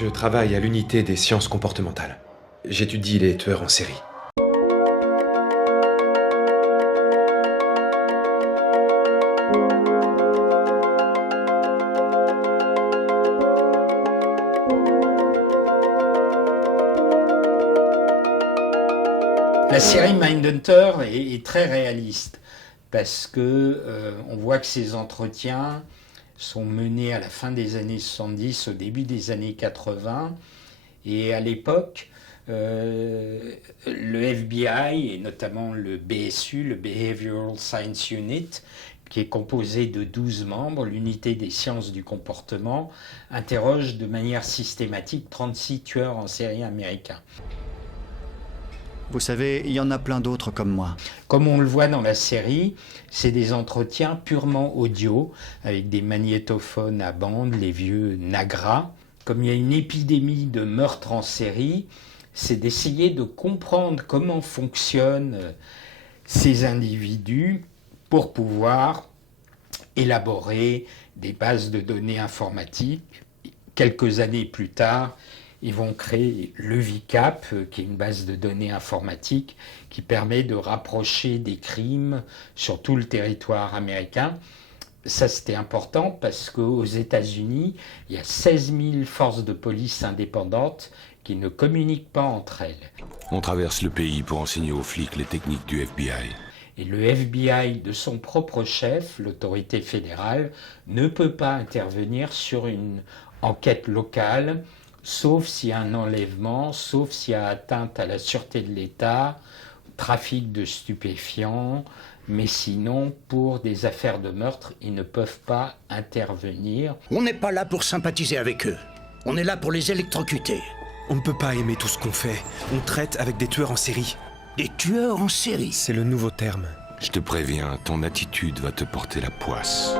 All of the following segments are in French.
Je travaille à l'unité des sciences comportementales. J'étudie les tueurs en série. La série Mindhunter est très réaliste parce que on voit que ces entretiens sont menés à la fin des années 70, au début des années 80, et à l'époque, le FBI et notamment le BSU, le Behavioral Science Unit, qui est composé de 12 membres, l'unité des sciences du comportement, interroge de manière systématique 36 tueurs en série américains. Vous savez, il y en a plein d'autres comme moi. Comme on le voit dans la série, c'est des entretiens purement audio, avec des magnétophones à bande, les vieux Nagra. Comme il y a une épidémie de meurtres en série, c'est d'essayer de comprendre comment fonctionnent ces individus pour pouvoir élaborer des bases de données informatiques. Quelques années plus tard, ils vont créer le VICAP, qui est une base de données informatique qui permet de rapprocher des crimes sur tout le territoire américain. Ça, c'était important parce qu'aux États-Unis, il y a 16 000 forces de police indépendantes qui ne communiquent pas entre elles. On traverse le pays pour enseigner aux flics les techniques du FBI. Et le FBI, de son propre chef, l'autorité fédérale, ne peut pas intervenir sur une enquête locale, sauf s'il y a un enlèvement, sauf s'il y a atteinte à la sûreté de l'État, trafic de stupéfiants, mais sinon, pour des affaires de meurtre, ils ne peuvent pas intervenir. On n'est pas là pour sympathiser avec eux. On est là pour les électrocuter. On ne peut pas aimer tout ce qu'on fait. On traite avec des tueurs en série. Des tueurs en série. C'est le nouveau terme. Je te préviens, ton attitude va te porter la poisse.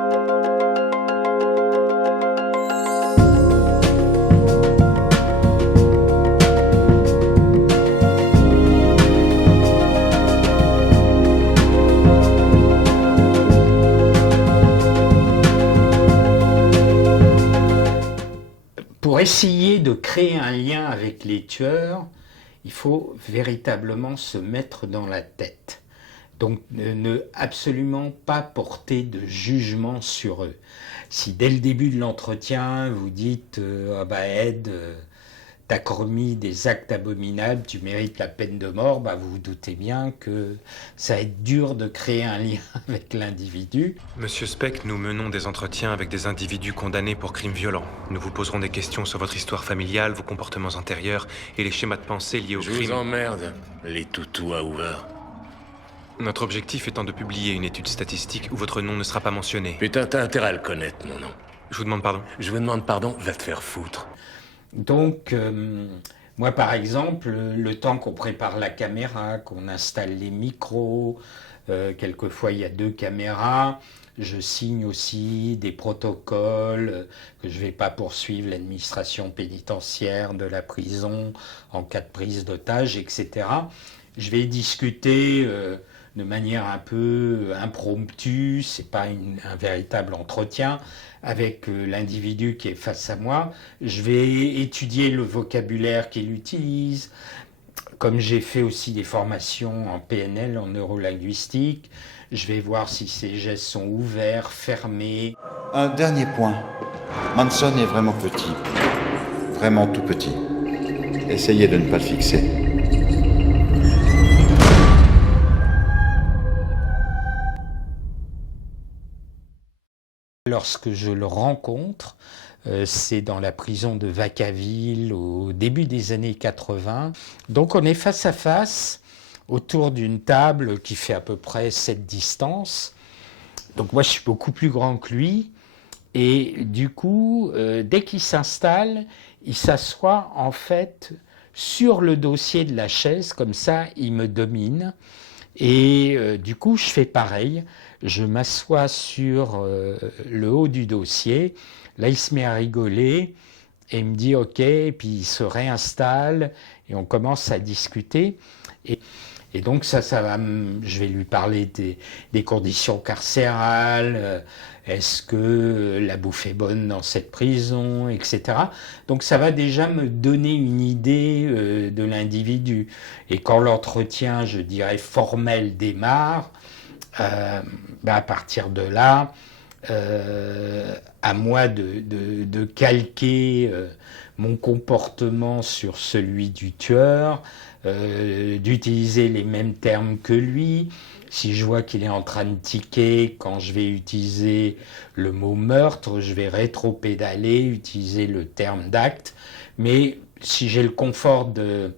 Pour essayer de créer un lien avec les tueurs, il faut véritablement se mettre dans la tête. Donc ne absolument pas porter de jugement sur eux. Si dès le début de l'entretien, vous dites ah bah Ed, t'as commis des actes abominables, tu mérites la peine de mort, bah vous vous doutez bien que ça va être dur de créer un lien avec l'individu. Monsieur Speck, nous menons des entretiens avec des individus condamnés pour crimes violents. Nous vous poserons des questions sur votre histoire familiale, vos comportements antérieurs et les schémas de pensée liés aux crimes. Je vous emmerde, les toutous à Hoover. Notre objectif étant de publier une étude statistique où votre nom ne sera pas mentionné. Putain, t'as intérêt à le connaître, mon nom. Je vous demande pardon. Je vous demande pardon, va te faire foutre. Donc, moi par exemple, le temps qu'on prépare la caméra, qu'on installe les micros, quelquefois il y a 2 caméras, je signe aussi des protocoles que je ne vais pas poursuivre l'administration pénitentiaire de la prison en cas de prise d'otage, etc. Je vais discuter de manière un peu impromptue, c'est pas un véritable entretien avec l'individu qui est face à moi. Je vais étudier le vocabulaire qu'il utilise, comme j'ai fait aussi des formations en PNL, en neurolinguistique. Je vais voir si ses gestes sont ouverts, fermés. Un dernier point. Manson est vraiment petit. Vraiment tout petit. Essayez de ne pas le fixer. Lorsque je le rencontre, c'est dans la prison de Vacaville au début des années 80. Donc on est face à face autour d'une table qui fait à peu près cette distance. Donc moi je suis beaucoup plus grand que lui et du coup dès qu'il s'installe, il s'assoit en fait sur le dossier de la chaise, comme ça il me domine. Et du coup, je fais pareil. Je m'assois sur le haut du dossier. Là, il se met à rigoler et il me dit OK. Et puis, il se réinstalle et on commence à discuter. Et Et donc je vais lui parler des conditions carcérales, est-ce que la bouffe est bonne dans cette prison, etc. Donc ça va déjà me donner une idée de l'individu. Et quand l'entretien, je dirais, formel démarre, à partir de là, à moi de calquer mon comportement sur celui du tueur, d'utiliser les mêmes termes que lui. Si je vois qu'il est en train de tiquer, quand je vais utiliser le mot meurtre, je vais rétro-pédaler, utiliser le terme d'acte. Mais si j'ai le confort de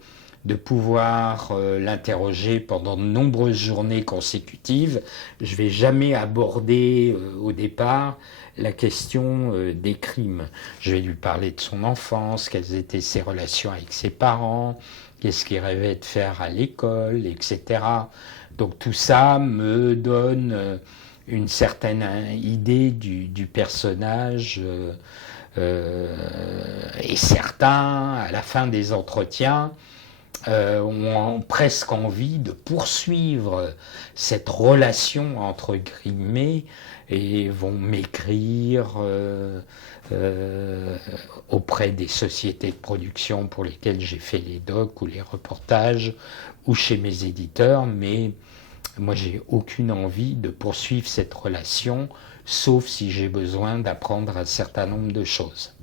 pouvoir l'interroger pendant de nombreuses journées consécutives, je vais jamais aborder au départ la question des crimes. Je vais lui parler de son enfance, quelles étaient ses relations avec ses parents, qu'est-ce qu'il rêvait de faire à l'école, etc. Donc tout ça me donne une certaine idée du personnage et certains, à la fin des entretiens, ont presque envie de poursuivre cette relation entre guillemets et vont m'écrire auprès des sociétés de production pour lesquelles j'ai fait les docs ou les reportages ou chez mes éditeurs, mais moi j'ai aucune envie de poursuivre cette relation sauf si j'ai besoin d'apprendre un certain nombre de choses.